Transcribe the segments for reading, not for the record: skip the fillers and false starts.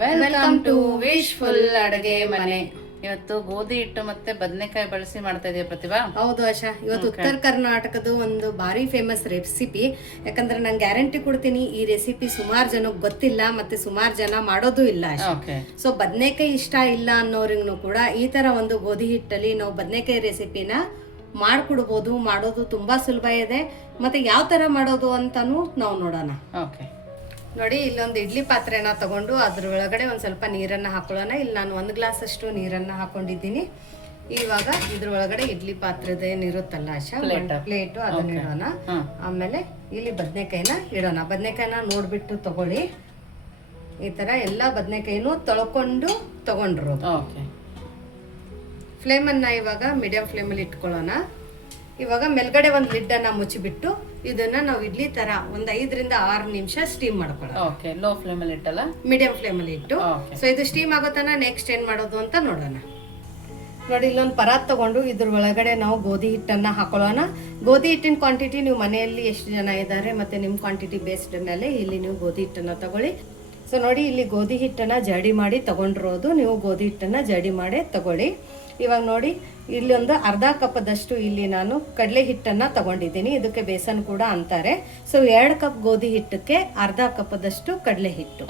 Welcome to wishful ಅಡುಗೆ ಮನೆ. ಇವತ್ತು ಗೋಧಿ ಹಿಟ್ಟು ಮತ್ತೆ ಬದನೆಕಾಯಿ ಬಳಸಿ ಮಾಡ್ತಾ ಇದೀವಿ ಪ್ರತಿಭಾ. ಹೌದು ಆಶಾ, ಇವತ್ತು ಉತ್ತರ ಕರ್ನಾಟಕದ ಒಂದು ಭಾರಿ ಫೇಮಸ್ ರೆಸಿಪಿ. ಯಾಕಂದ್ರೆ ನಾನು ಗ್ಯಾರಂಟಿ ಕೊಡ್ತೀನಿ, ಈ ರೆಸಿಪಿ ಸುಮಾರು ಜನಕ್ಕೆ ಗೊತ್ತಿಲ್ಲ ಮತ್ತೆ ಸುಮಾರು ಜನ ಮಾಡೋದು ಇಲ್ಲ ಆಶಾ. ಸೊ ಬದನೆಕಾಯಿ ಇಷ್ಟ ಇಲ್ಲ ಅನ್ನೋರಿಗೂ ಕೂಡ ಈ ತರ ಒಂದು ಗೋಧಿ ಹಿಟ್ಟಲ್ಲಿ ನಾವು ಬದನೆಕಾಯಿ ರೆಸಿಪಿನ ಮಾಡ್ಕೊಡ್ಬೋದು. ಮಾಡೋದು ತುಂಬಾ ಸುಲಭ ಇದೆ. ಮತ್ತೆ ಯಾವ ತರ ಮಾಡೋದು ಅಂತಾನು ನಾವು ನೋಡೋಣ. ನೋಡಿ, ಇಲ್ಲೊಂದು ಇಡ್ಲಿ ಪಾತ್ರೆನ ತಗೊಂಡು ಅದ್ರ ಒಳಗಡೆ ಒಂದು ಸ್ವಲ್ಪ ನೀರನ್ನು ಹಾಕೊಳ್ಳೋಣ. ಇಲ್ಲಿ ನಾನು 1 ಗ್ಲಾಸ್ ಅಷ್ಟು ನೀರನ್ನು ಹಾಕೊಂಡಿದ್ದೀನಿ. ಇವಾಗ ಇದ್ರ ಒಳಗಡೆ ಇಡ್ಲಿ ಪಾತ್ರೆದ ಏನಿರುತ್ತಲ್ಲ ಆಶಾ, ಪ್ಲೇಟು ಅದನ್ನ ಇಡೋಣ. ಆಮೇಲೆ ಇಲ್ಲಿ ಬದನೆಕಾಯಿನ ಇಡೋಣ. ಬದನೆಕಾಯಿನ ನೋಡ್ಬಿಟ್ಟು ತಗೊಳ್ಳಿ. ಈ ತರ ಎಲ್ಲ ಬದನೆಕಾಯಿನೂ ತೊಳ್ಕೊಂಡು ತಗೊಂಡ್ರು. ಫ್ಲೇಮನ್ನ ಇವಾಗ ಮೀಡಿಯಂ ಫ್ಲೇಮಲ್ಲಿ ಇಟ್ಕೊಳ್ಳೋಣ. ಇವಾಗ ಮೇಲ್ಗಡೆ ಒಂದು ಲಿಡ್ಡನ್ನ ಮುಚ್ಚಿಬಿಟ್ಟು ಇದನ್ನ ನಾವು ಇಡ್ಲಿ ತರ ಒಂದ್ 5 ರಿಂದ 6 ನಿಮಿಷ ಸ್ಟೀಮ್ ಮಾಡ್ಕೊಳ್ಳೋಣ. ಲೋ ಫ್ಲೇಮಲ್ಲಿ ಇಟ್ಟಲ್ಲ, ಮೀಡಿಯಂ ಫ್ಲೇಮಲ್ಲಿ ಇಟ್ಟು. ಸೊ ಇದು ಸ್ಟೀಮ್ ಆಗೋತನ ನೆಕ್ಸ್ಟ್ ಏನ್ ಮಾಡೋದು ಅಂತ ನೋಡೋಣ. ನೋಡಿ, ಇಲ್ಲೊಂದು ಪರಾತ್ ತಗೊಂಡು ಇದ್ರ ಒಳಗಡೆ ನಾವು ಗೋಧಿ ಹಿಟ್ಟನ್ನ ಹಾಕೊಳ್ಳೋಣ. ಗೋಧಿ ಹಿಟ್ಟಿನ ಕ್ವಾಂಟಿಟಿ ನೀವು ಮನೆಯಲ್ಲಿ ಎಷ್ಟು ಜನ ಇದ್ದಾರೆ ಮತ್ತೆ ನಿಮ್ ಕ್ವಾಂಟಿಟಿ ಬೇಸ್ಡ್ ಮೇಲೆ ಇಲ್ಲಿ ನೀವು ಗೋಧಿ ಹಿಟ್ಟನ್ನ ತಗೊಳ್ಳಿ. ಸೊ ನೋಡಿ, ಇಲ್ಲಿ ಗೋಧಿ ಹಿಟ್ಟನ್ನ ಜಡಿ ಮಾಡಿ ತಗೊಂಡಿರೋದು. ನೀವು ಗೋಧಿ ಹಿಟ್ಟನ್ನ ಜಡಿ ಮಾಡಿ ತಗೊಳ್ಳಿ. ಇವಾಗ ನೋಡಿ, ಇಲ್ಲಿ ಒಂದು ಅರ್ಧ ಕಪ್ಪದಷ್ಟು ಇಲ್ಲಿ ನಾನು ಕಡಲೆ ಹಿಟ್ಟನ್ನ ತಗೊಂಡಿದ್ದೀನಿ. ಇದಕ್ಕೆ ಬೇಸನ್ ಕೂಡ ಅಂತಾರೆ. ಸೊ 2 ಕಪ್ ಗೋಧಿ ಹಿಟ್ಟಕ್ಕೆ ಅರ್ಧ ಕಪ್ಪದಷ್ಟು ಕಡಲೆ ಹಿಟ್ಟು.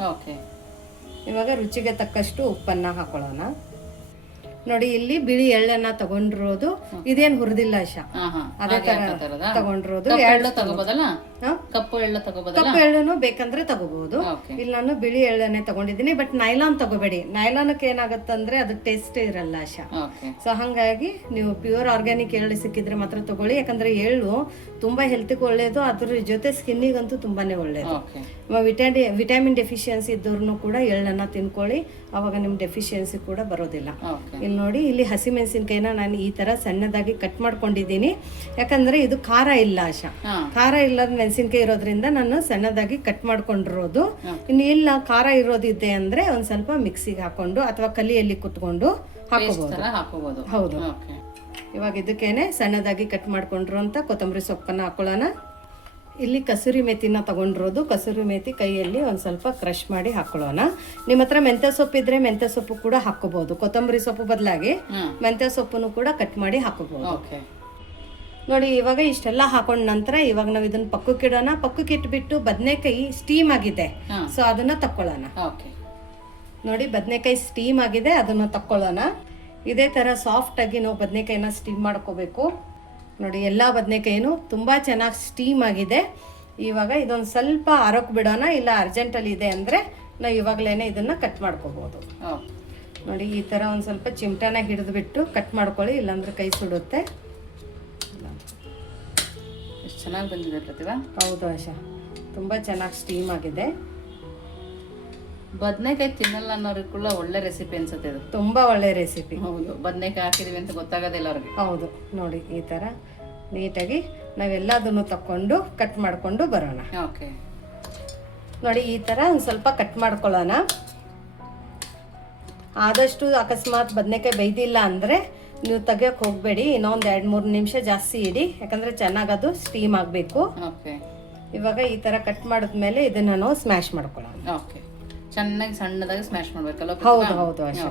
ಇವಾಗ ರುಚಿಗೆ ತಕ್ಕಷ್ಟು ಉಪ್ಪನ್ನ ಹಾಕೊಳ್ಳೋಣ. ನೋಡಿ, ಇಲ್ಲಿ ಬಿಳಿ ಎಳ್ಳನ್ನ ತಗೊಂಡಿರೋದು. ಇದೇನ್ ಹುರಿದಿಲ್ಲ ಆಶಾ, ಅದೇ ತರ ತಗೊಂಡಿರೋದು. ಕಪ್ಪು ಎಳ್ಳುನು ಬೇಕಂದ್ರೆ ತಗೋಬಹುದು. ಇಲ್ಲಿ ನಾನು ಬಿಳಿ ಎಳ್ಳನ್ನೇ ತಗೊಂಡಿದ್ದೀನಿ. But nylon ತಗೋಬೇಡಿ. ನೈಲಾನಕ್ಕೆ ಏನಾಗತ್ತಂದ್ರೆ ಅದು ಟೇಸ್ಟ್ ಇರಲ್ಲ ಆಶಾ. ಸೊ ಹಂಗಾಗಿ ನೀವು ಪ್ಯೂರ್ ಆರ್ಗ್ಯಾನಿಕ್ ಎಳ್ಳು ಸಿಕ್ಕಿದ್ರೆ ಮಾತ್ರ ತಗೊಳ್ಳಿ. ಯಾಕಂದ್ರೆ ಎಳ್ಳು ತುಂಬಾ ಹೆಲ್ತ್ಗೆ ಒಳ್ಳೇದು, ಅದ್ರ ಜೊತೆ ಸ್ಕಿನ್ನಿಗಂತೂ ತುಂಬಾನೇ ಒಳ್ಳೇದು. ವಿಟಮಿನ್ ಡೆಫಿಷಿಯನ್ಸಿ ಇದ್ದವ್ರು ಕೂಡ ಎಳ್ಳನ್ನ ತಿನ್ಕೊಳ್ಳಿ, ಅವಾಗ ನಿಮ್ ಡೆಫಿಷಿಯನ್ಸಿ ಕೂಡ ಬರೋದಿಲ್ಲ. ಇಲ್ಲಿ ನೋಡಿ, ಇಲ್ಲಿ ಹಸಿಮೆಣಸಿನ್ಕಾಯಿನ ನಾನು ಈ ತರ ಸಣ್ಣದಾಗಿ ಕಟ್ ಮಾಡ್ಕೊಂಡಿದ್ದೀನಿ. ಯಾಕಂದ್ರೆ ಇದು ಖಾರ ಇಲ್ಲ ಆಶಾ. ಖಾರ ಇಲ್ಲದ ಮೆಣಸಿನ್ಕಾಯಿ ಇರೋದ್ರಿಂದ ನಾನು ಸಣ್ಣದಾಗಿ ಕಟ್ ಮಾಡ್ಕೊಂಡಿರೋದು. ಇನ್ನು ಇಲ್ಲ ಖಾರ ಇರೋದಿದೆ ಅಂದ್ರೆ ಒಂದ್ ಸ್ವಲ್ಪ ಮಿಕ್ಸಿಗೆ ಹಾಕೊಂಡು ಅಥವಾ ಕಲಿಯಲ್ಲಿ ಕುತ್ಕೊಂಡು ಹಾಕೋಬಹುದು. ಹೌದು. ಇವಾಗ ಇದಕ್ಕೇನೆ ಸಣ್ಣದಾಗಿ ಕಟ್ ಮಾಡ್ಕೊಂಡಿರುವಂತ ಕೊತ್ತಂಬರಿ ಸೊಪ್ಪನ್ನ ಹಾಕೊಳ್ಳೋಣ. ಇಲ್ಲಿ ಕಸೂರಿ ಮೇಥಿನ ತಗೊಂಡಿರೋದು. ಕಸೂರಿ ಮೇಥಿ ಕೈಯಲ್ಲಿ ಒಂದ್ ಸ್ವಲ್ಪ ಕ್ರಶ್ ಮಾಡಿ ಹಾಕೊಳ್ಳೋಣ. ನಿಮ್ಮ ಹತ್ರ ಮೆಂತ್ಯ ಸೊಪ್ಪು ಇದ್ರೆ ಮೆಂತ್ಯ ಸೊಪ್ಪು ಕೂಡ ಹಾಕೋಬಹುದು. ಕೊತ್ತಂಬರಿ ಸೊಪ್ಪು ಬದಲಾಗಿ ಮೆಂತ್ಯ ಸೊಪ್ಪನ್ನು ಕೂಡ ಕಟ್ ಮಾಡಿ ಹಾಕೋಬಹುದು. ನೋಡಿ, ಇವಾಗ ಇಷ್ಟೆಲ್ಲ ಹಾಕೊಂಡ ನಂತರ ಇವಾಗ ನಾವು ಇದನ್ನ ಪಕ್ಕಕ್ಕೆ ಇಡೋಣ. ಪಕ್ಕಕ್ಕೆ ಇಟ್ಬಿಟ್ಟು ಬದನೆಕಾಯಿ ಸ್ಟೀಮ್ ಆಗಿದೆ, ಸೊ ಅದನ್ನ ತಕ್ಕೊಳ್ಳೋಣ. ನೋಡಿ, ಬದನೆಕಾಯಿ ಸ್ಟೀಮ್ ಆಗಿದೆ, ಅದನ್ನ ತಕ್ಕೊಳ್ಳೋಣ. ಇದೇ ತರ ಸಾಫ್ಟ್ ಆಗಿ ನಾವು ಬದನೆಕಾಯಿನ ಸ್ಟೀಮ್ ಮಾಡ್ಕೋಬೇಕು. ನೋಡಿ, ಎಲ್ಲಾ ಬದನೆಕಾಯಿನೂ ತುಂಬಾ ಚೆನ್ನಾಗಿ ಸ್ಟೀಮ್ ಆಗಿದೆ. ಇವಾಗ ಇದೊಂದು ಸ್ವಲ್ಪ ಆರೋಕ್ ಬಿಡೋಣ. ಇಲ್ಲ ಅರ್ಜೆಂಟಲ್ಲಿ ಇದೆ ಅಂದ್ರೆ ನಾವು ಇವಾಗಲೇನೆ ಇದನ್ನ ಕಟ್ ಮಾಡ್ಕೋಬಹುದು. ನೋಡಿ, ಈ ತರ ಒಂದ್ ಸ್ವಲ್ಪ ಚಿಮಟನ ಹಿಡಿದು ಬಿಟ್ಟು ಕಟ್ ಮಾಡ್ಕೊಳ್ಳಿ, ಇಲ್ಲಾಂದ್ರೆ ಕೈ ಸುಡುತ್ತೆ. ಚೆನ್ನಾಗಿ ಬಂದಿದೆ ಪ್ರತಿಭಾ. ಹೌದು ಆಶಾ, ತುಂಬಾ ಚೆನ್ನಾಗಿ ಸ್ಟೀಮ್ ಆಗಿದೆ. ಬದನೆಕಾಯಿ ತಿನ್ನಲ್ಲ ಅನ್ನೋರಿಗೆಲ್ಲ ಒಳ್ಳೆ ರೆಸಿಪಿ ಅನ್ಸುತ್ತೆ ಇದು. ತುಂಬಾ ಒಳ್ಳೆ ರೆಸಿಪಿ. ಹೌದು, ಬದನೆಕಾಯಿ ಹಾಕಿದೀವಿ ಅಂತ ಗೊತ್ತಾಗೋದಿಲ್ಲ ಅವ್ರಿಗೆ. ಹೌದು. ನೋಡಿ, ಈ ತರ ನೀಟಾಗಿ ನಾವೆಲ್ಲದನ್ನು ತಕೊಂಡು ಕಟ್ ಮಾಡ್ಕೊಂಡು ಬರೋಣ. ನೋಡಿ, ಈ ತರ ಒಂದ್ ಸ್ವಲ್ಪ ಕಟ್ ಮಾಡ್ಕೊಳ್ಳೋಣ. ಆದಷ್ಟು ಅಕಸ್ಮಾತ್ ಬದನೆಕಾಯಿ ಬೈದಿಲ್ಲ ಅಂದ್ರೆ ನೀವು ತೆಗಿಯಕ್ ಹೋಗ್ಬೇಡಿ. ಇನ್ನೊಂದ್ 2-3 ನಿಮಿಷ ಜಾಸ್ತಿ ಇಡಿ, ಯಾಕಂದ್ರೆ ಚೆನ್ನಾಗದು ಸ್ಟೀಮ್ ಆಗ್ಬೇಕು. ಇವಾಗ ಈ ತರ ಕಟ್ ಮಾಡಿದ್ಮೇಲೆ ಇದನ್ನ ನಾವು ಸ್ಮ್ಯಾಶ್ ಮಾಡ್ಕೊಳ್ಳೋಣ. ಚೆನ್ನಾಗಿ ಸಣ್ಣದಾಗಿ ಸ್ಮ್ಯಾಶ್ ಮಾಡ್ಬೇಕಲ್ಲ. ಹೌದು ಹೌದು ಆಶಾ.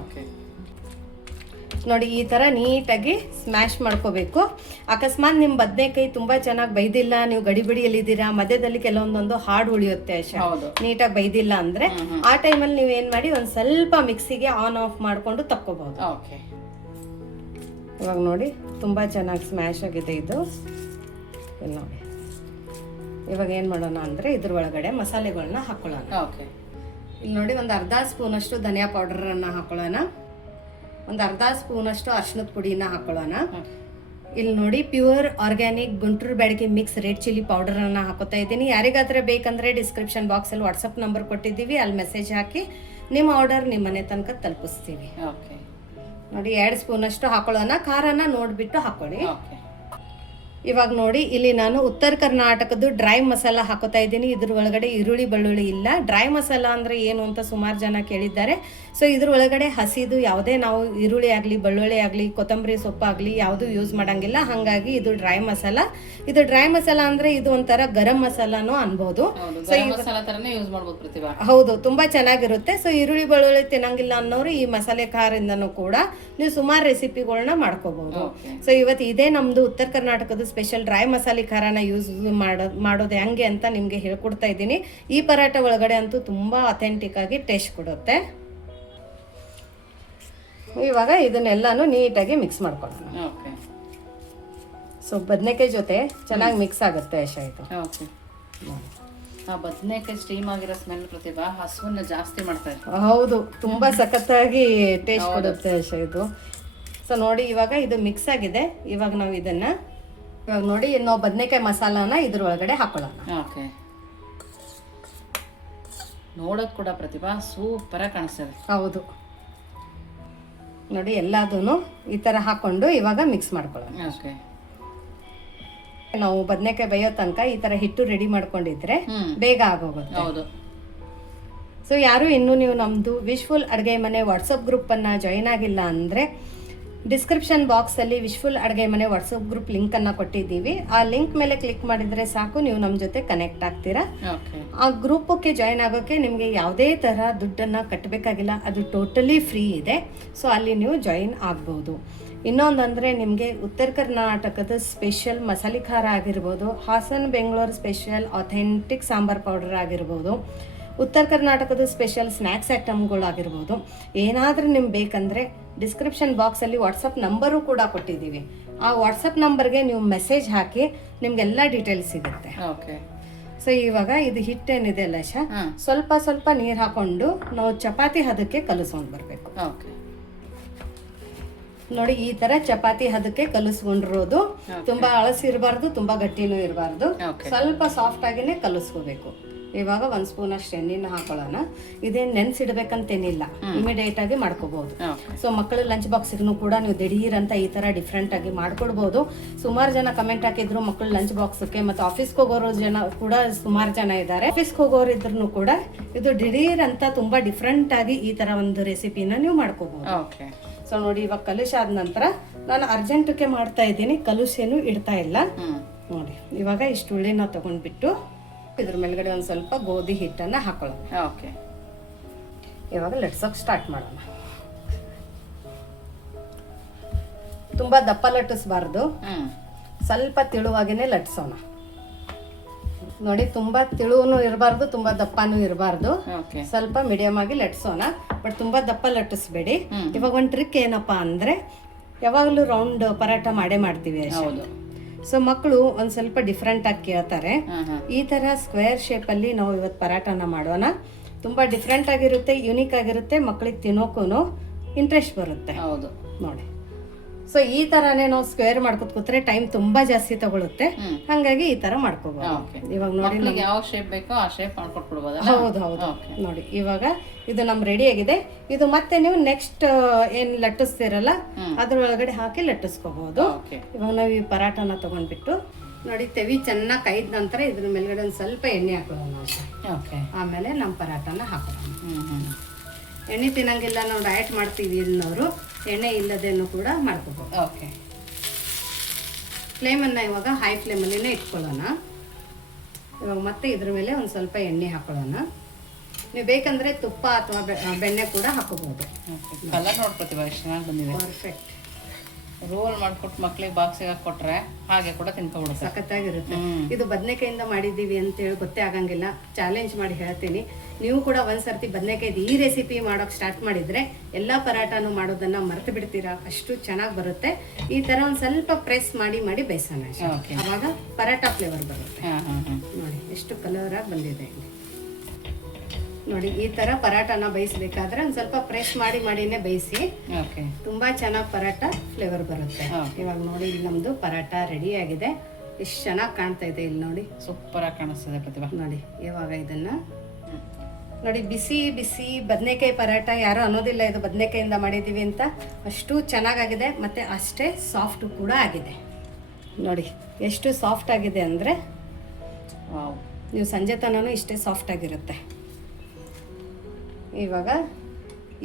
ನೋಡಿ, ಈ ತರ ನೀಟಾಗಿ ಸ್ಮ್ಯಾಶ್ ಮಾಡ್ಕೋಬೇಕು. ಅಕಸ್ಮಾತ್ ನಿಮ್ ಬದನೆಕಾಯಿ ತುಂಬಾ ಚೆನ್ನಾಗಿ ಬೈದಿಲ್ಲ, ನೀವು ಗಡಿಬಿಡಿಯಲ್ಲಿದ್ದೀರಾ, ಮಧ್ಯದಲ್ಲಿ ಕೆಲವೊಂದೊಂದು ಹಾಡು ಉಳಿಯುತ್ತೆ ಆಶಾ, ನೀಟಾಗಿ ಬೈದಿಲ್ಲ ಅಂದ್ರೆ ಆ ಟೈಮಲ್ಲಿ ನೀವು ಏನ್ ಮಾಡಿ ಒಂದ್ ಸ್ವಲ್ಪ ಮಿಕ್ಸಿಗೆ ಆನ್ ಆಫ್ ಮಾಡ್ಕೊಂಡು ತಕ್ಕೋಬಹುದು. ಇವಾಗ ನೋಡಿ, ತುಂಬಾ ಚೆನ್ನಾಗಿ ಸ್ಮ್ಯಾಶ್ ಆಗಿದೆ ಇದು. ಇಲ್ಲಿ ನೋಡಿ, ಇವಾಗ ಏನ್ ಮಾಡೋಣ ಅಂದ್ರೆ ಇದ್ರ ಒಳಗಡೆ ಮಸಾಲೆಗಳನ್ನ ಹಾಕೊಳ್ಳೋಣ. ಇಲ್ಲಿ ನೋಡಿ, ಒಂದು ಅರ್ಧ ಸ್ಪೂನ್ ಅಷ್ಟು ಧನಿಯಾ ಪೌಡರ್ ಅನ್ನ ಹಾಕೊಳ್ಳೋಣ. ಒಂದು ಅರ್ಧ ಸ್ಪೂನ್ ಅಷ್ಟು ಅರ್ಶಿನದ ಪುಡಿನ ಹಾಕೊಳ್ಳೋಣ. ಇಲ್ಲಿ ನೋಡಿ, pure organic Guntur Byadagi mix red chilli powder ಅನ್ನ ಹಾಕೋತಾ ಇದ್ದೀನಿ. ಯಾರಿಗಾದ್ರೆ ಬೇಕಂದ್ರೆ ಡಿಸ್ಕ್ರಿಪ್ಷನ್ ಬಾಕ್ಸ್ ಅಲ್ಲಿ ವಾಟ್ಸಪ್ ನಂಬರ್ ಕೊಟ್ಟಿದ್ದೀವಿ, ಅಲ್ಲಿ ಮೆಸೇಜ್ ಹಾಕಿ ನಿಮ್ಮ ಆರ್ಡರ್ ನಿಮ್ಮ ಮನೆ ತನಕ ತಲುಪಿಸ್ತೀವಿ. ನೋಡಿ, 2 ಸ್ಪೂನ್ ಅಷ್ಟು ಹಾಕೊಳ್ಳೋಣ. ಖಾರನ ನೋಡ್ಬಿಟ್ಟು ಹಾಕೊಳ್ಳಿ. ಇವಾಗ ನೋಡಿ ಇಲ್ಲಿ ನಾನು ಉತ್ತರ ಕರ್ನಾಟಕದ್ದು ಡ್ರೈ ಮಸಾಲ ಹಾಕೋತಾ ಇದ್ದೀನಿ. ಇದ್ರ ಒಳಗಡೆ ಈರುಳ್ಳಿ ಬೆಳ್ಳುಳ್ಳಿ ಇಲ್ಲ. ಡ್ರೈ ಮಸಾಲ ಅಂದರೆ ಏನು ಅಂತ ಸುಮಾರು ಜನ ಕೇಳಿದ್ದಾರೆ. ಸೊ ಇದ್ರ ಒಳಗಡೆ ಹಸಿದು ಯಾವುದೇ ನಾವು ಈರುಳ್ಳಿ ಆಗಲಿ ಬೆಳ್ಳುಳ್ಳಿ ಆಗಲಿ ಕೊತ್ತಂಬರಿ ಸೊಪ್ಪಾಗಲಿ ಯಾವುದೂ ಯೂಸ್ ಮಾಡೋಂಗಿಲ್ಲ. ಹಾಗಾಗಿ ಇದು ಡ್ರೈ ಮಸಾಲ. ಇದು ಡ್ರೈ ಮಸಾಲ ಅಂದರೆ ಇದು ಒಂಥರ ಗರಂ ಮಸಾಲಾನೂ ಅನ್ಬೋದು. ಹೌದು, ತುಂಬ ಚೆನ್ನಾಗಿರುತ್ತೆ. ಸೊ ಈರುಳ್ಳಿ ಬೆಳ್ಳುಳ್ಳಿ ತಿನ್ನಂಗಿಲ್ಲ ಅನ್ನೋರು ಈ ಮಸಾಲೆ ಖಾರದಿಂದನೂ ಕೂಡ ನೀವು ಸುಮಾರು ರೆಸಿಪಿಗಳನ್ನ ಮಾಡ್ಕೋಬಹುದು. ಸೊ ಇವತ್ತು ಇದೇ ನಮ್ದು ಉತ್ತರ ಕರ್ನಾಟಕದ ಸ್ಪೆಷಲ್ ಡ್ರೈ ಮಸಾಲೆ ಖಾರನ ಯೂಸ್ ಮಾಡೋದು ಹೆಂಗೆ ಅಂತ ನಿಮಗೆ ಹೇಳ್ಕೊಡ್ತಾ ಇದ್ದೀನಿ. ಈ ಪರಾಟ ಒಳಗಡೆ ಅಂತೂ ತುಂಬ ಅಥೆಂಟಿಕ್ ಆಗಿ ಟೇಸ್ಟ್ ಕೊಡುತ್ತೆ. ಇವಾಗ ಇದನ್ನೆಲ್ಲಾನು ನೀಟಾಗಿ ಮಿಕ್ಸ್ ಮಾಡ್ಕೊಳ್ಳೋಣ. ಸೊ ಬದನೆಕಾಯಿ ಜೊತೆ ಚೆನ್ನಾಗಿ ಮಿಕ್ಸ್ ಆಗುತ್ತೆ ಆಶಾ ಇದು. ಆ ಬದನೆಕಾಯಿ ಸ್ಟೀಮ್ ಆಗಿರೋ ಸ್ಮೆಲ್ ಪ್ರತಿಭಾ ಹಸುವನ್ನ ಜಾಸ್ತಿ ಮಾಡ್ತಾ ಇದೆ. ಹೌದು, ತುಂಬಾ ಸಖತ್ತಾಗಿ ಟೇಸ್ಟ್ ಕೊಡುತ್ತೆ ಆಶಾ ಇದು. ಸೊ ನೋಡಿ ಇವಾಗ ಇದು ಮಿಕ್ಸ್ ಆಗಿದೆ. ಇವಾಗ ನಾವು ಇದನ್ನ ನೋಡಿ ನಾವು ಬದನೆಕಾಯಿ ಮಸಾಲಾನ ಇದ್ರ ಒಳಗಡೆ ಹಾಕೊಳ್ಳೋಣ. ಓಕೆ, ನೋಡೋದು ಕೂಡ ಪ್ರತಿಭಾ ಸೂಪರ್ ಆಗಿ ಕಾಣಿಸ್ತದೆ. ಹೌದು ನೋಡಿ, ಎಲ್ಲದೂ ಈ ತರ ಹಾಕೊಂಡು ಇವಾಗ ಮಿಕ್ಸ್ ಮಾಡ್ಕೊಳ್ಳೋಣ. ಓಕೆ, ನಾವು ಬದನೆಕಾಯಿ ಬೇಯೋ ತನಕ ಈ ತರ ಹಿಟ್ಟು ರೆಡಿ ಮಾಡ್ಕೊಂಡಿದ್ರೆ ಬೇಗ ಆಗೋಗುತ್ತೆ. ಹೌದು. ಸೊ ಯಾರು ಇನ್ನೂ ನೀವು ನಮ್ದು ವಿಶ್ಫುಲ್ ಅಡುಗೆ ಮನೆ ವಾಟ್ಸಪ್ ಗ್ರೂಪ್ ಅನ್ನ ಜಾಯಿನ್ ಆಗಿಲ್ಲ ಅಂದ್ರೆ ಡಿಸ್ಕ್ರಿಪ್ಷನ್ ಬಾಕ್ಸ್ ಅಲ್ಲಿ ವಿಶ್ಫುಲ್ ಅಡುಗೆ ಮನೆ ವಾಟ್ಸಪ್ ಗ್ರೂಪ್ ಲಿಂಕ್ ಅನ್ನ ಕೊಟ್ಟಿದ್ದೀವಿ. ಆ ಲಿಂಕ್ ಮೇಲೆ ಕ್ಲಿಕ್ ಮಾಡಿದ್ರೆ ಸಾಕು, ನೀವು ನಮ್ಮ ಜೊತೆ ಕನೆಕ್ಟ್ ಆಗ್ತೀರಾ. ಆ ಗ್ರೂಪಕ್ಕೆ ಜಾಯಿನ್ ಆಗೋಕೆ ನಿಮಗೆ ಯಾವುದೇ ತರ ದುಡ್ಡನ್ನ ಕಟ್ಟಬೇಕಾಗಿಲ್ಲ. ಅದು ಟೋಟಲಿ ಫ್ರೀ ಇದೆ. ಸೊ ಅಲ್ಲಿ ನೀವು ಜಾಯಿನ್ ಆಗ್ಬೋದು. ಇನ್ನೊಂದಂದರೆ ನಿಮಗೆ ಉತ್ತರ ಕರ್ನಾಟಕದ ಸ್ಪೆಷಲ್ ಮಸಾಲೆ ಖಾರ ಆಗಿರ್ಬೋದು, Hassan Bengaluru special authentic sambar powder ಆಗಿರ್ಬೋದು, ಉತ್ತರ ಕರ್ನಾಟಕದ ಸ್ಪೆಷಲ್ ಸ್ನ್ಯಾಕ್ಸ್ ಐಟಮ್ಗಳಾಗಿರ್ಬೋದು, ಏನಾದರೂ ನಿಮ್ಗೆ ಬೇಕಂದರೆ ಡಿಸ್ಕ್ರಿಪ್ಷನ್ ಬಾಕ್ಸಲ್ಲಿ ವಾಟ್ಸಪ್ ನಂಬರು ಕೂಡ ಕೊಟ್ಟಿದ್ದೀವಿ. ಆ ವಾಟ್ಸಪ್ ನಂಬರ್ಗೆ ನೀವು ಮೆಸೇಜ್ ಹಾಕಿ ನಿಮಗೆಲ್ಲ ಡೀಟೇಲ್ಸ್ ಸಿಗುತ್ತೆ. ಓಕೆ. ಸೊ ಇವಾಗ ಇದು ಹಿಟ್ಟೇನಿದೆ ಅಲ್ಲ ಶಾ, ಸ್ವಲ್ಪ ಸ್ವಲ್ಪ ನೀರು ಹಾಕೊಂಡು ನಾವು ಚಪಾತಿ ಹದಕ್ಕೆ ಕಲಿಸ್ಕೊಂಡು ಬರಬೇಕು. ಓಕೆ ನೋಡಿ, ಈ ತರ ಚಪಾತಿ ಹದಕ್ಕೆ ಕಲಿಸ್ಕೊಂಡಿರೋದು. ತುಂಬಾ ಅಳಸಿ ಇರಬಾರ್ದು, ತುಂಬಾ ಗಟ್ಟಿನೂ ಇರಬಾರ್ದು. ಸ್ವಲ್ಪ ಸಾಫ್ಟ್ ಆಗಿನೇ ಕಲಿಸ್ಕೋಬೇಕು. ಇವಾಗ 1 ಸ್ಪೂನ್ ಅಷ್ಟು ಎಣ್ಣೆನ ಹಾಕೊಳ್ಳೋಣ. ಇದೇನು ನೆನ್ಸಿಡ್ಬೇಕಂತೇನಿಲ್ಲ, ಇಮಿಡಿಯೇಟ್ ಆಗಿ ಮಾಡ್ಕೋಬಹುದು. ಸೊ ಮಕ್ಕಳ ಲಂಚ್ ಬಾಕ್ಸ್ಗೂ ಕೂಡ ನೀವು ದಿಢೀರ್ ಅಂತ ಈ ತರ ಡಿಫ್ರೆಂಟ್ ಆಗಿ ಮಾಡ್ಕೊಡ್ಬೋದು. ಸುಮಾರು ಜನ ಕಮೆಂಟ್ ಹಾಕಿದ್ರು ಮಕ್ಕಳ ಲಂಚ್ ಬಾಕ್ಸ್ಗೆ, ಮತ್ತು ಆಫೀಸ್ಗೆ ಹೋಗೋರು ಜನ ಕೂಡ ಸುಮಾರು ಜನ ಇದ್ದಾರೆ. ಆಫೀಸ್ಗೆ ಹೋಗೋರು ಇದ್ರೂ ಕೂಡ ಇದು ದಿಢೀರ್ ಅಂತ ತುಂಬಾ ಡಿಫ್ರೆಂಟ್ ಆಗಿ ಈ ತರ ಒಂದು ರೆಸಿಪಿನ ನೀವು ಮಾಡ್ಕೋಬಹುದು. ಸೊ ನೋಡಿ, ಇವಾಗ ಕಲುಷಾದ ನಂತರ ನಾನು ಅರ್ಜೆಂಟಕ್ಕೆ ಮಾಡ್ತಾ ಇದ್ದೀನಿ, ಕಲುಷೇನು ಇಡ್ತಾ ಇಲ್ಲ. ನೋಡಿ ಇವಾಗ ಇಷ್ಟು ಉಳ್ಳಿನ ತಗೊಂಡ್ಬಿಟ್ಟು ಇದ್ರ ಮೇಲ್ಗಡೆ ಒಂದು ಸ್ವಲ್ಪ ಗೋಧಿ ಹಿಟ್ಟನ್ನ ಹಾಕೊಳ್ಳೋಣ. ಓಕೆ, ಇವಾಗ ಲಟ್ಸೋಕೆ ಸ್ಟಾರ್ಟ್ ಮಾಡೋಣ. ತುಂಬಾ ದಪ್ಪ ಲಟ್ಟಿಸ್ಬಾರ್ದು, ಸ್ವಲ್ಪ ತಿಳುವಾಗಿನೇ ಲಟ್ಸೋಣ. ನೋಡಿ, ತುಂಬಾ ತಿಳುವನು ಇರಬಾರ್ದು, ತುಂಬಾ ದಪ್ಪನೂ ಇರಬಾರ್ದು, ಸ್ವಲ್ಪ ಮೀಡಿಯಂ ಆಗಿ ಲಟ್ಸೋಣ. ಬಟ್ ತುಂಬಾ ದಪ್ಪ ಲಟ್ಟಿಸ್ಬೇಡಿ. ಇವಾಗ ಒಂದು ಟ್ರಿಕ್ ಏನಪ್ಪಾ ಅಂದ್ರೆ, ಯಾವಾಗಲೂ ರೌಂಡ್ ಪರಾಟ ಮಾಡೇ ಮಾಡ್ತೀವಿ. ಸೊ ಮಕ್ಕಳು ಒಂದ್ ಸ್ವಲ್ಪ ಡಿಫ್ರೆಂಟ್ ಆಗಿ ಕೇಳ್ತಾರೆ. ಈ ತರ ಸ್ಕ್ವೇರ್ ಶೇಪ್ ಅಲ್ಲಿ ನಾವು ಇವತ್ತು ಪರಾಟನ ಮಾಡೋಣ. ತುಂಬಾ ಡಿಫ್ರೆಂಟ್ ಆಗಿರುತ್ತೆ, ಯುನೀಕ್ ಆಗಿರುತ್ತೆ, ಮಕ್ಕಳಿಗೆ ತಿನ್ನೋಕು ಇಂಟ್ರೆಸ್ಟ್ ಬರುತ್ತೆ. ಹೌದು ನೋಡಿ. ಸೊ ಈ ತರಾನೇ ನಾವು ಸ್ಕ್ವೇರ್ ಮಾಡ್ಕೊತ ಕೂತ್ರೆ ಟೈಮ್ ತುಂಬಾ ಜಾಸ್ತಿ ತಗೊಳುತ್ತೆ. ಹಂಗಾಗಿ ಈ ತರ ಮಾಡ್ಕೋಬಹುದು. ಇವಾಗ ನೋಡಿ, ಯಾವ ಶೇಪ್ ಬೇಕೋ ಆ ಶೇಪ್ ಮಾಡ್ಕೊಟ್ಬಿಡ್ಬೋದು. ಹೌದು ಹೌದು. ನೋಡಿ ಇವಾಗ ಇದು ನಮ್ ರೆಡಿ ಆಗಿದೆ. ಇದು ಮತ್ತೆ ನೀವು ನೆಕ್ಸ್ಟ್ ಏನ್ ಲಟ್ಟಿಸ್ತಿರಲ್ಲ ಅದ್ರೊಳಗಡೆ ಹಾಕಿ ಲಟ್ಟಿಸ್ಕೋಬಹುದು. ಇವಾಗ ನಾವು ಈ ಪರಾಟನ ತಗೊಂಡ್ಬಿಟ್ಟು ನೋಡಿ, ತೆವಿ ಚೆನ್ನಾಗಿ ಕೈದ ನಂತರ ಇದ್ರ ಮೇಲ್ಗಡೆ ಒಂದ್ ಸ್ವಲ್ಪ ಎಣ್ಣೆ ಹಾಕೊಳ್ಳೋಣ. ಆಮೇಲೆ ನಮ್ಮ ಪರಾಟನ ಹಾಕೋಣ. ಎಣ್ಣೆ ತಿನ್ನಂಗಿಲ್ಲ, ನಾವು ಡಯಟ್ ಮಾಡ್ತೀವಿ ಅನ್ನೋರು ಎಣ್ಣೆ ಇಲ್ಲದೇನು ಕೂಡ ಮಾಡ್ಕೋಬಹುದು. ಓಕೆ, ಫ್ಲೇಮನ್ನು ಇವಾಗ ಹೈ ಫ್ಲೇಮಲ್ಲಿನೇ ಇಟ್ಕೊಳ್ಳೋಣ. ಇವಾಗ ಮತ್ತೆ ಇದ್ರ ಮೇಲೆ ಒಂದು ಸ್ವಲ್ಪ ಎಣ್ಣೆ ಹಾಕೊಳ್ಳೋಣ. ನೀವು ಬೇಕಂದ್ರೆ ತುಪ್ಪ ಅಥವಾ ಬೆಣ್ಣೆ ಕೂಡ ಹಾಕೋಬಹುದು. ಕಲರ್ ನೋಡ್ಕೊತೀವಿ, ಎಷ್ಟು ಚೆನ್ನಾಗಿ ಬಂದಿದೆ. ಪರ್ಫೆಕ್ಟ್. ರೋಲ್ ಮಾಡ್ಕೊಟ್ಟು ಮಕ್ಳಿಗೆ ಬಾಕ್ಸಿಗೆ ಹಾಕೊಟ್ರೆ ಹಾಗೆ ಕೂಡ ತಿನ್ಕೊಬಿಡುತ್ತೆ. ಸಖತ್ತಾಗಿರುತ್ತೆ. ಇದು ಬದನೆಕಾಯಿಂದ ಮಾಡಿದ್ದೀವಿ ಅಂತೇಳಿ ಗೊತ್ತೇ ಆಗಂಗಿಲ್ಲ. ಚಾಲೆಂಜ್ ಮಾಡಿ ಹೇಳ್ತೀನಿ, ನೀವು ಕೂಡ ಒಂದ್ಸರ್ತಿ ಬದನೆಕಾಯ್ದು ಈ ರೆಸಿಪಿ ಮಾಡೋಕೆ ಸ್ಟಾರ್ಟ್ ಮಾಡಿದ್ರೆ ಎಲ್ಲಾ ಪರಾಟನೂ ಮಾಡೋದನ್ನ ಮರೆತು ಬಿಡ್ತೀರಾ, ಅಷ್ಟು ಚೆನ್ನಾಗಿ ಬರುತ್ತೆ. ಈ ತರ ಒಂದ್ ಸ್ವಲ್ಪ ಪ್ರೆಸ್ ಮಾಡಿ ಮಾಡಿ ಬೇಯಿಸೋಣ. ಅವಾಗ ಪರಾಟ ಫ್ಲೇವರ್ ಬರುತ್ತೆ. ನೋಡಿ ಎಷ್ಟು ಕಲರ್ ಆಗಿ ಬಂದಿದೆ. ನೋಡಿ, ಈ ತರ ಪರಾಟನ ಬೇಯಿಸ್ಬೇಕಾದ್ರೆ ಒಂದ್ ಸ್ವಲ್ಪ ಪ್ರೆಸ್ ಮಾಡಿ ಮಾಡಿನೇ ಬೇಯಿಸಿ, ತುಂಬಾ ಚೆನ್ನಾಗಿ ಪರಾಟ ಫ್ಲೇವರ್ ಬರುತ್ತೆ. ಇವಾಗ ನೋಡಿ, ಇಲ್ಲಿ ನಮ್ದು ಪರಾಟ ರೆಡಿ ಆಗಿದೆ. ಎಷ್ಟು ಚೆನ್ನಾಗಿ ಕಾಣ್ತಾ ಇದೆ. ಇಲ್ಲಿ ನೋಡಿ, ಸೂಪರ್ ಆಗಿ ಕಾಣಿಸ್ತದೆ ಪ್ರತಿಭಾ. ನೋಡಿ ಇವಾಗ ಇದನ್ನ ನೋಡಿ, ಬಿಸಿ ಬಿಸಿ ಬದನೆಕಾಯಿ ಪರಾಟ. ಯಾರು ಅನ್ನೋದಿಲ್ಲ ಇದು ಬದನೆಕಾಯಿಂದ ಮಾಡಿದೀವಿ ಅಂತ. ಅಷ್ಟು ಚೆನ್ನಾಗಾಗಿದೆ, ಮತ್ತೆ ಅಷ್ಟೇ ಸಾಫ್ಟ್ ಕೂಡ ಆಗಿದೆ. ನೋಡಿ ಎಷ್ಟು ಸಾಫ್ಟ್ ಆಗಿದೆ ಅಂದರೆ ವಾವ್. ನೀವು ಸಂಜೆ ತನಕ ಇಷ್ಟೇ ಸಾಫ್ಟ್ ಆಗಿರುತ್ತೆ. ಇವಾಗ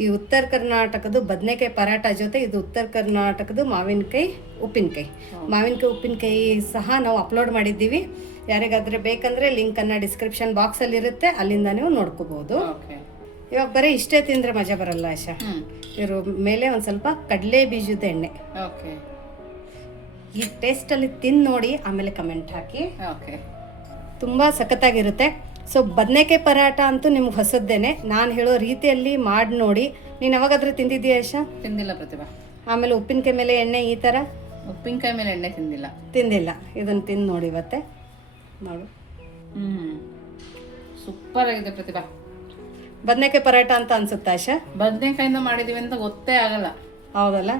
ಈ ಉತ್ತರ ಕರ್ನಾಟಕದ ಬದನೆಕಾಯಿ ಪರಾಟ ಜೊತೆ ಇದು ಉತ್ತರ ಕರ್ನಾಟಕದ ಮಾವಿನಕಾಯಿ ಉಪ್ಪಿನಕಾಯಿ. ಮಾವಿನಕಾಯಿ ಉಪ್ಪಿನಕಾಯಿ ಸಹ ನಾವು ಅಪ್ಲೋಡ್ ಮಾಡಿದ್ದೀವಿ. ಯಾರಿಗಾದ್ರೆ ಬೇಕಂದ್ರೆ ಲಿಂಕನ್ನು ಡಿಸ್ಕ್ರಿಪ್ಷನ್ ಬಾಕ್ಸಲ್ಲಿ ಇರುತ್ತೆ, ಅಲ್ಲಿಂದ ನೀವು ನೋಡ್ಕೋಬಹುದು. ಓಕೆ. ಇವಾಗ ಬರೀ ಇಷ್ಟೇ ತಿಂದರೆ ಮಜಾ ಬರಲ್ಲ ಆಶಾ. ಇದ್ರ ಮೇಲೆ ಒಂದು ಸ್ವಲ್ಪ ಕಡಲೆ ಬೀಜದ ಎಣ್ಣೆ. ಓಕೆ. ಈ ಟೇಸ್ಟಲ್ಲಿ ತಿಂದು ನೋಡಿ, ಆಮೇಲೆ ಕಮೆಂಟ್ ಹಾಕಿ. ಓಕೆ. ತುಂಬ ಸಖತ್ತಾಗಿರುತ್ತೆ. ಸೊ ಬದನೆಕಾಯಿ ಪರಾಟ ಅಂತೂ ನಿಮ್ಗೆ ಹೊಸದ್ದೇನೆ, ನಾನು ಹೇಳೋ ರೀತಿಯಲ್ಲಿ ಮಾಡಿ ನೋಡಿ. ನೀನು ಯಾವಾಗಾದ್ರೂ ತಿಂದಿದ್ದೀಯಾ ಆಶಾ? ತಿಂದಿಲ್ಲ ಪ್ರತಿಭಾ. ಆಮೇಲೆ ಉಪ್ಪಿನಕಾಯಿ ಮೇಲೆ ಎಣ್ಣೆ ಈ ಥರ ಉಪ್ಪಿನಕಾಯಿ ಮೇಲೆ ಎಣ್ಣೆ ತಿಂದಿಲ್ಲ. ತಿಂದಿಲ್ಲ. ಇದನ್ನು ತಿಂದು ನೋಡಿ ಇವತ್ತೆ ನೋಡು. ಸೂಪರ್ ಆಗಿದೆ ಪ್ರತಿಭಾ. ಬದನೆಕಾಯಿ ಪರಾಟ ಅಂತ ಅನ್ಸುತ್ತಾ ಆಶಾ? ಬದನೆಕಾಯಿಂದ ಮಾಡಿದೀವಿ ಅಂತ ಗೊತ್ತೇ ಆಗಲ್ಲ. ಹೌದಲ್ಲ,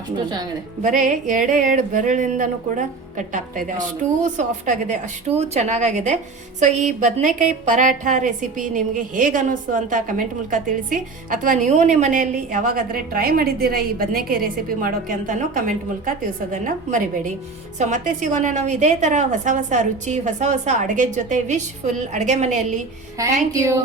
ಅಷ್ಟು ಚೆನ್ನಾಗಿದೆ. ಬರೀ ಎರಡು ಬೆರಳಿಂದನೂ ಕೂಡ ಕಟ್ ಆಗ್ತಾ ಇದೆ, ಅಷ್ಟೂ ಸಾಫ್ಟ್ ಆಗಿದೆ, ಅಷ್ಟೂ ಚೆನ್ನಾಗಾಗಿದೆ. ಸೊ ಈ ಬದನೆಕಾಯಿ ಪರಾಠ ರೆಸಿಪಿ ನಿಮಗೆ ಹೇಗೆ ಅನ್ನಿಸ್ತು ಅಂತ ಕಮೆಂಟ್ ಮೂಲಕ ತಿಳಿಸಿ, ಅಥವಾ ನೀವು ನಿಮ್ಮ ಮನೆಯಲ್ಲಿ ಯಾವಾಗಾದರೆ ಟ್ರೈ ಮಾಡಿದ್ದೀರಾ ಈ ಬದನೆಕಾಯಿ ರೆಸಿಪಿ ಮಾಡೋಕೆ ಅಂತಲೂ ಕಮೆಂಟ್ ಮೂಲಕ ತಿಳಿಸೋದನ್ನು ಮರಿಬೇಡಿ. ಸೊ ಮತ್ತೆ ಸಿಗೋಣ ನಾವು ಇದೇ ಥರ ಹೊಸ ಹೊಸ ರುಚಿ, ಹೊಸ ಹೊಸ ಅಡುಗೆ ಜೊತೆ. ವಿಶ್ ಫುಲ್ ಅಡುಗೆ ಮನೆಯಲ್ಲಿ. Thank you.